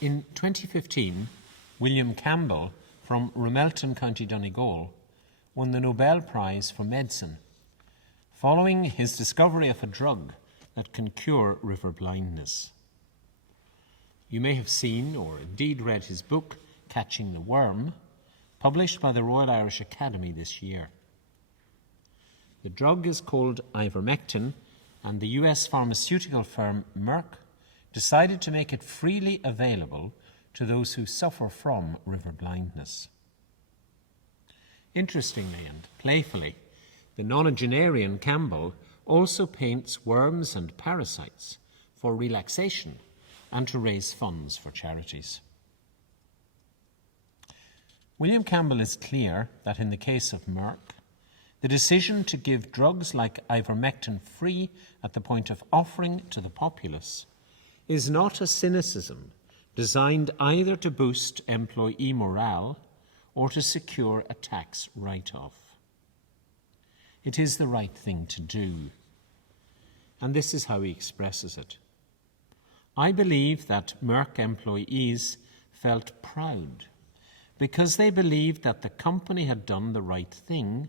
In 2015, William Campbell from Ramelton, County Donegal, won the Nobel Prize for Medicine, following his discovery of a drug that can cure river blindness. You may have seen or indeed read his book, Catching the Worm, published by the Royal Irish Academy this year. The drug is called ivermectin, and the US pharmaceutical firm Merck decided to make it freely available to those who suffer from river blindness. Interestingly and playfully, the nonagenarian Campbell also paints worms and parasites for relaxation and to raise funds for charities. William Campbell is clear that in the case of Merck, the decision to give drugs like ivermectin free at the point of offering to the populace is not a cynicism designed either to boost employee morale or to secure a tax write-off. It is the right thing to do, and this is how he expresses it. I believe that Merck employees felt proud because they believed that the company had done the right thing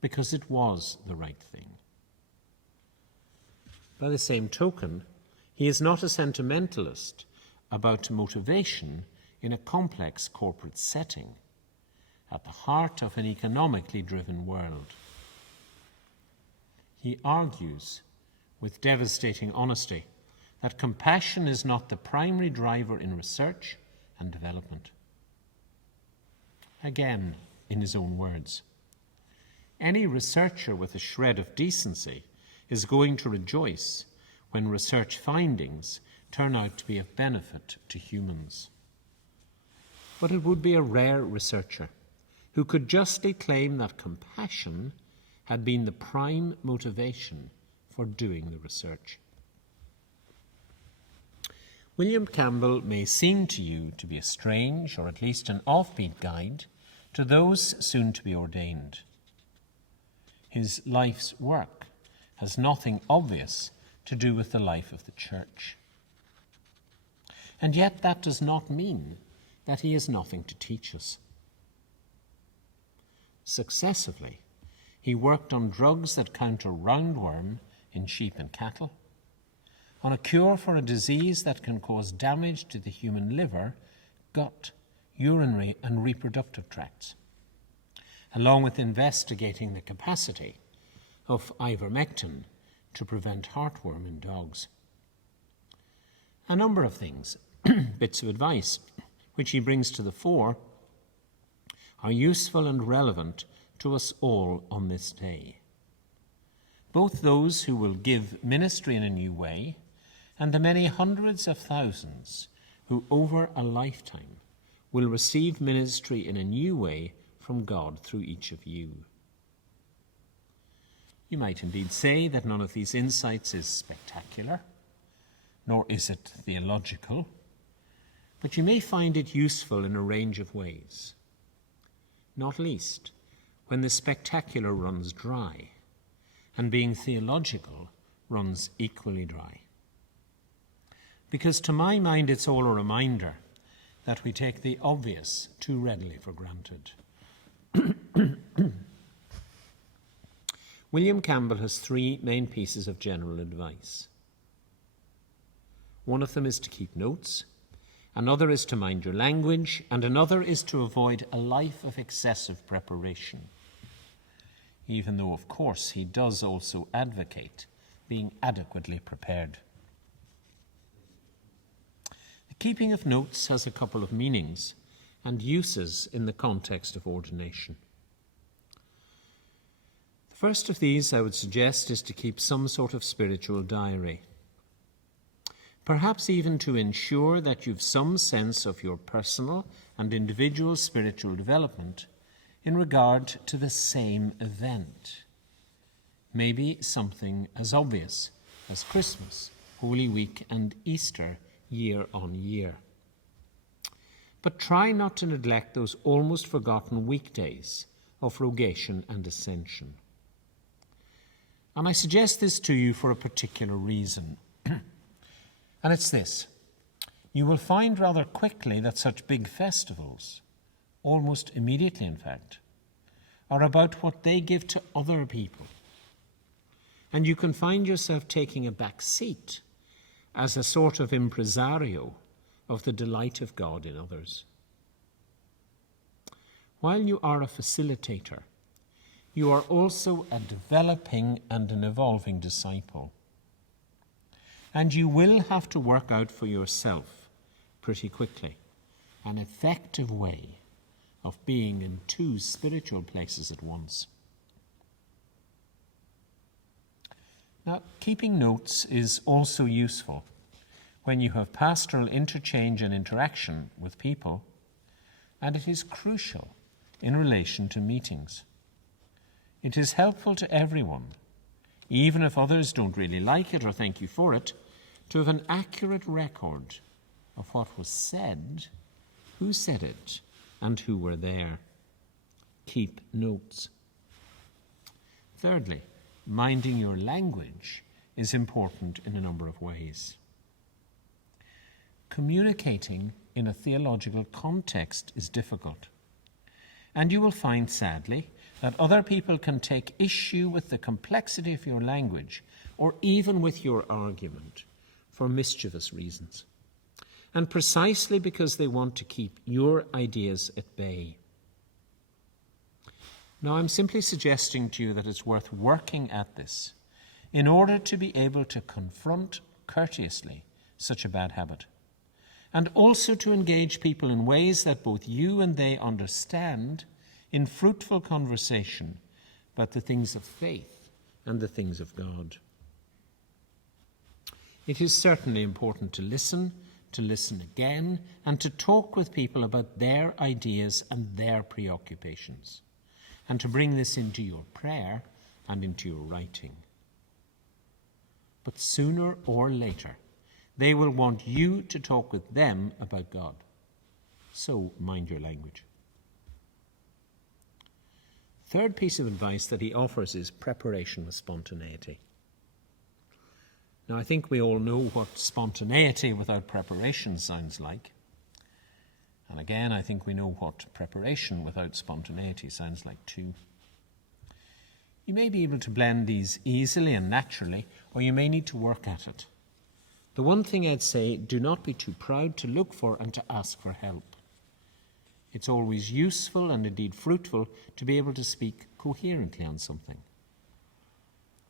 because it was the right thing. By the same token, he is not a sentimentalist about motivation in a complex corporate setting at the heart of an economically driven world. He argues with devastating honesty that compassion is not the primary driver in research and development. Again, in his own words, any researcher with a shred of decency is going to rejoice when research findings turn out to be of benefit to humans. But it would be a rare researcher who could justly claim that compassion had been the prime motivation for doing the research. William Campbell may seem to you to be a strange, or at least an offbeat guide to those soon to be ordained. His life's work has nothing obvious to do with the life of the Church. And yet that does not mean that he has nothing to teach us. Successively, he worked on drugs that counter roundworm in sheep and cattle, on a cure for a disease that can cause damage to the human liver, gut, urinary and reproductive tracts, along with investigating the capacity of ivermectin to prevent heartworm in dogs. A number of things, bits of advice, which he brings to the fore, are useful and relevant to us all on this day. Both those who will give ministry in a new way and the many hundreds of thousands who over a lifetime will receive ministry in a new way from God through each of you. You might indeed say that none of these insights is spectacular, nor is it theological, but you may find it useful in a range of ways, not least when the spectacular runs dry and being theological runs equally dry. Because to my mind it's all a reminder that we take the obvious too readily for granted. William Campbell has three main pieces of general advice. One of them is to keep notes, another is to mind your language, and another is to avoid a life of excessive preparation, even though, of course, he does also advocate being adequately prepared. The keeping of notes has a couple of meanings and uses in the context of ordination. The first of these, I would suggest, is to keep some sort of spiritual diary. Perhaps even to ensure that you've some sense of your personal and individual spiritual development in regard to the same event. Maybe something as obvious as Christmas, Holy Week, and Easter year on year. But try not to neglect those almost forgotten weekdays of rogation and ascension. And I suggest this to you for a particular reason. And it's this. you will find rather quickly that such big festivals, almost immediately in fact, are about what they give to other people. And you can find yourself taking a back seat as a sort of impresario of the delight of God in others. While you are a facilitator, you are also a developing and an evolving disciple. And you will have to work out for yourself pretty quickly an effective way of being in two spiritual places at once. Now, keeping notes is also useful when you have pastoral interchange and interaction with people, and it is crucial in relation to meetings. It is helpful to everyone, even if others don't really like it or thank you for it, to have an accurate record of what was said, who said it, and who were there. Keep notes. Thirdly, minding your language is important in a number of ways. Communicating in a theological context is difficult, and you will find, sadly, that other people can take issue with the complexity of your language or even with your argument for mischievous reasons, and precisely because they want to keep your ideas at bay. Now, I'm simply suggesting to you that it's worth working at this in order to be able to confront courteously such a bad habit, and also to engage people in ways that both you and they understand in fruitful conversation about the things of faith and the things of God. It is certainly important to listen again, and to talk with people about their ideas and their preoccupations, and to bring this into your prayer and into your writing. But sooner or later, they will want you to talk with them about God. So mind your language. Third piece of advice that he offers is preparation with spontaneity. Now, I think we all know what spontaneity without preparation sounds like. And again, I think we know what preparation without spontaneity sounds like too. You may be able to blend these easily and naturally, or you may need to work at it. The one thing I'd say, do not be too proud to look for and to ask for help. It's always useful and indeed fruitful to be able to speak coherently on something.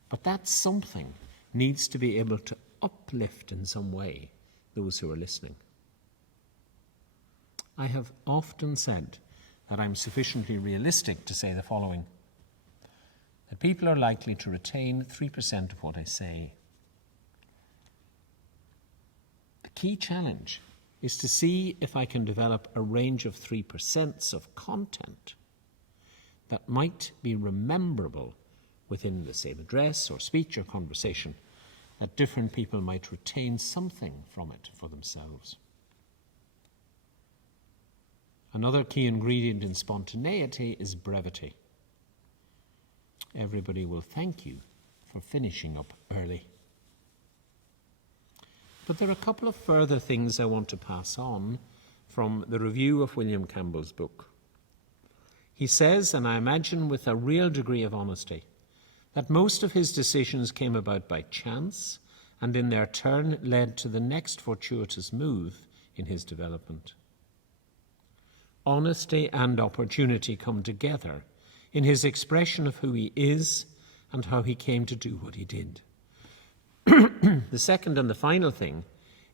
But that something needs to be able to uplift in some way those who are listening. I have often said that I'm sufficiently realistic to say the following: that people are likely to retain 3% of what I say. The key challenge is to see if I can develop a range of 3% of content that might be rememberable within the same address or speech or conversation, that different people might retain something from it for themselves. Another key ingredient in spontaneity is brevity. Everybody will thank you for finishing up early. But there are a couple of further things I want to pass on from the review of William Campbell's book. He says, and I imagine with a real degree of honesty, that most of his decisions came about by chance and in their turn led to the next fortuitous move in his development. Honesty and opportunity come together in his expression of who he is and how he came to do what he did. The second and the final thing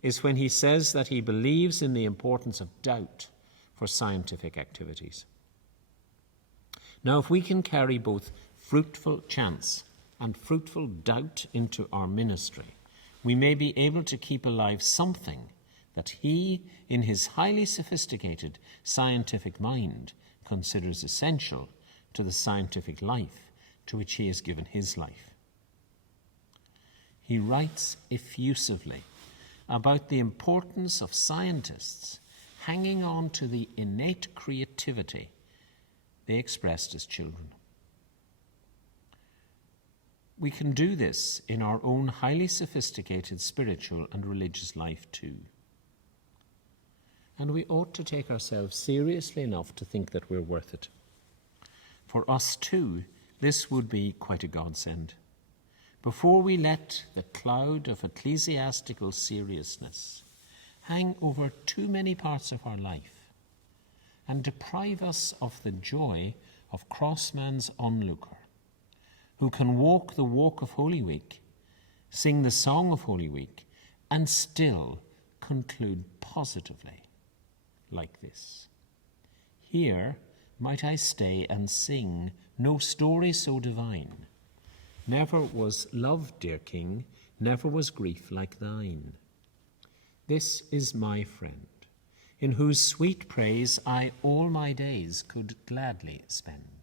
is when he says that he believes in the importance of doubt for scientific activities. Now, if we can carry both fruitful chance and fruitful doubt into our ministry, we may be able to keep alive something that he, in his highly sophisticated scientific mind, considers essential to the scientific life to which he has given his life. He writes effusively about the importance of scientists hanging on to the innate creativity they expressed as children. We can do this in our own highly sophisticated spiritual and religious life too. and we ought to take ourselves seriously enough to think that we're worth it. For us too, this would be quite a godsend. Before we let the cloud of ecclesiastical seriousness hang over too many parts of our life and deprive us of the joy of crossman's onlooker, who can walk the walk of Holy Week, sing the song of Holy Week, and still conclude positively like this: "Here might I stay and sing no story so divine. Never was love, dear King, never was grief like thine. This is my friend, in whose sweet praise I all my days could gladly spend.